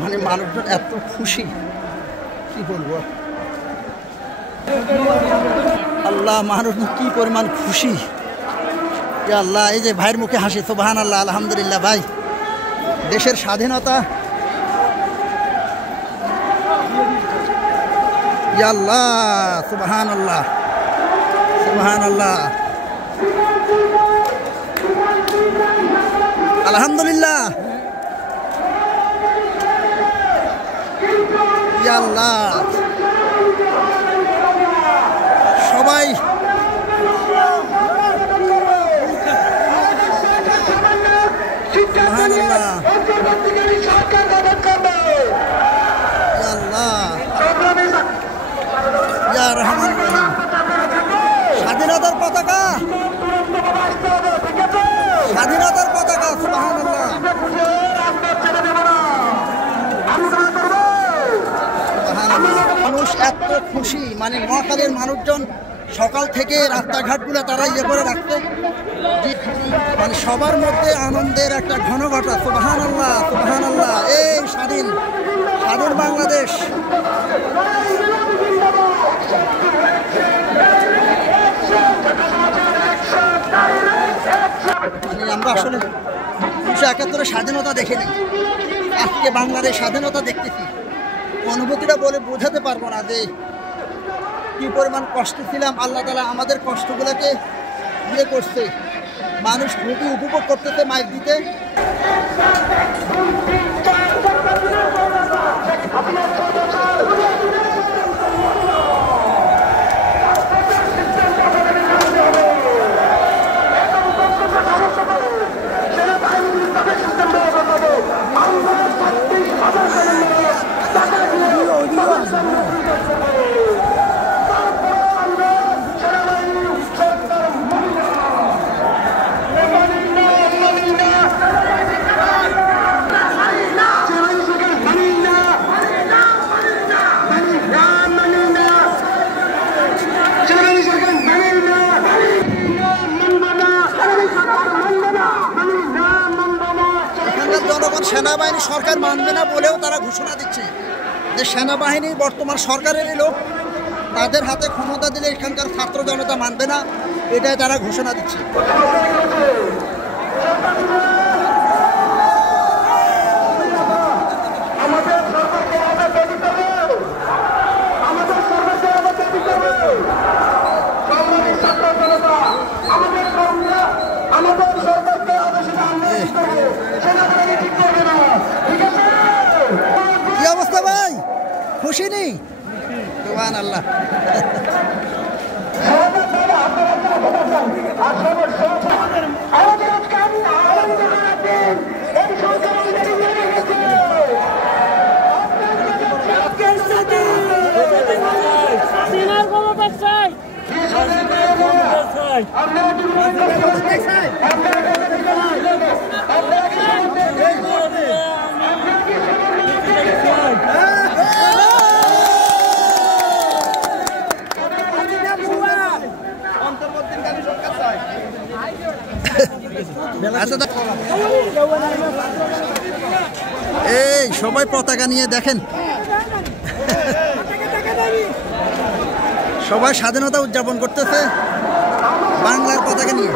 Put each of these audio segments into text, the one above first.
মানে মানুষজন এত খুশি, কি বলবো। আল্লাহ, মানুষজন কি পরিমাণ খুশি। আল্লাহ, এই যে ভাইয়ের মুখে হাসি, সুবহানাল্লাহ, আলহামদুলিল্লাহ। ভাই, দেশের স্বাধীনতা, আল্লাহ, সুবহানাল্লাহ, সুবহানাল্লাহ, আলহামদুলিল্লাহ। আল্লাহ, সবাই স্বাধীনতার পতাকা, স্বাধীনতার পতাকা, সুবহানাল্লাহ। মানুষ এত খুশি, মানে মহাকালের মানুষজন সকাল থেকে রাস্তাঘাটগুলো তারা ইয়ে করে রাখতে, মানে সবার মধ্যে আনন্দের একটা ঘনঘটা। সুবহানাল্লাহ, সুবহানাল্লাহ। এই স্বাধীন স্বাধীন বাংলাদেশ। মানে আমরা আসলে 1971 স্বাধীনতা দেখিনি, আজকে বাংলাদেশ স্বাধীনতা দেখতেছি। অনুভূতিটা বলে বোঝাতে পারবো না যে কি পরিমাণ কষ্ট ছিলাম। আল্লাহ তাআলা আমাদের কষ্টগুলোকে ইয়ে করছে, মানুষ খুবই উপভোগ করতেছে মাইক দিতে। সেনাবাহিনী সরকার মানবে না বলেও তারা ঘোষণা দিচ্ছে যে সেনাবাহিনী বর্তমান সরকারেরই লোক, তাদের হাতে ক্ষমতা দিলে এখানকার ছাত্র জনতা মানবে না, এটাই তারা ঘোষণা দিচ্ছে। কি অবস্থা ভাই, খুশি নেই? সুবহানাল্লাহ। এই সবাই পতাকা নিয়ে দেখেন, সবাই স্বাধীনতা উদযাপন করতেছে বাংলার পতাকা নিয়ে।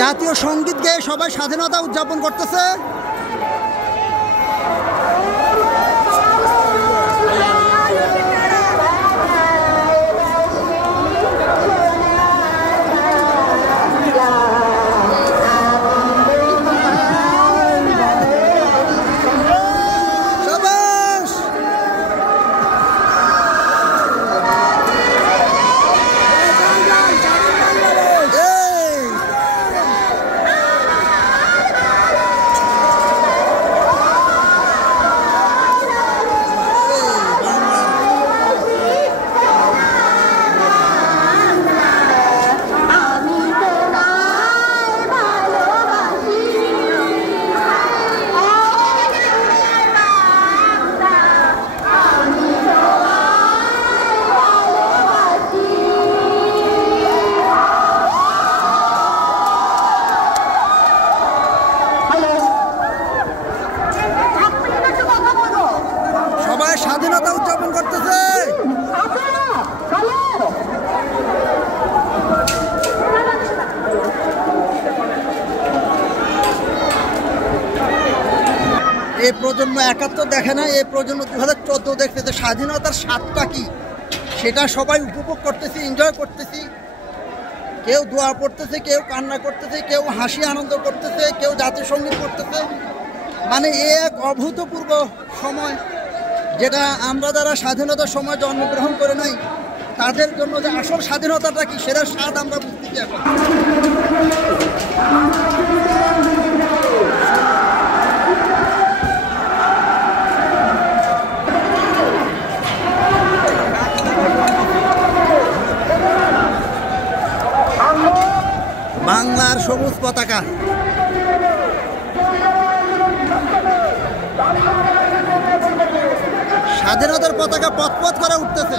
জাতীয় সঙ্গীত গেয়ে সবাই স্বাধীনতা উদযাপন করতেছে। করতেছে। এই প্রজন্ম 71 দেখে না, এই প্রজন্ম 2014 দেখতেছে। স্বাধীনতার স্বাদটা কি সেটা সবাই উপভোগ করতেছি, এনজয় করতেছি। কেউ দোয়া পড়তেছে, কেউ কান্না করতেছে, কেউ হাসি আনন্দ করতেছে, কেউ জাতীয় সঙ্গীত করতেছে। মানে এক অভূতপূর্ব সময়, যেটা আমরা যারা স্বাধীনতার সময় জন্মগ্রহণ করে নাই তাদের জন্য যে আসল স্বাধীনতাটা কি সেটার স্বাদ আমরা বুঝতেছি এখন। বাংলার সবুজ পতাকা, স্বাধীনতার পতাকা পথ করে উঠতেছে।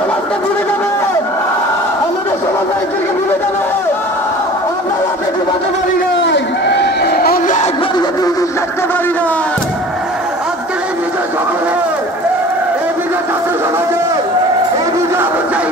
সমাজকে ভুলে যাবে, আমাদের সমাজ রাজ্যকে ভুলে যাবে। আমরা রাতে ঘুমাতে পারি নাই, আমরা একবার ব্রিটিশ থাকতে পারি না। আজকের এই বিজয় সকলে, এই বিজয় ছাত্র সমাজে, এই বিজয় আমরা চাই।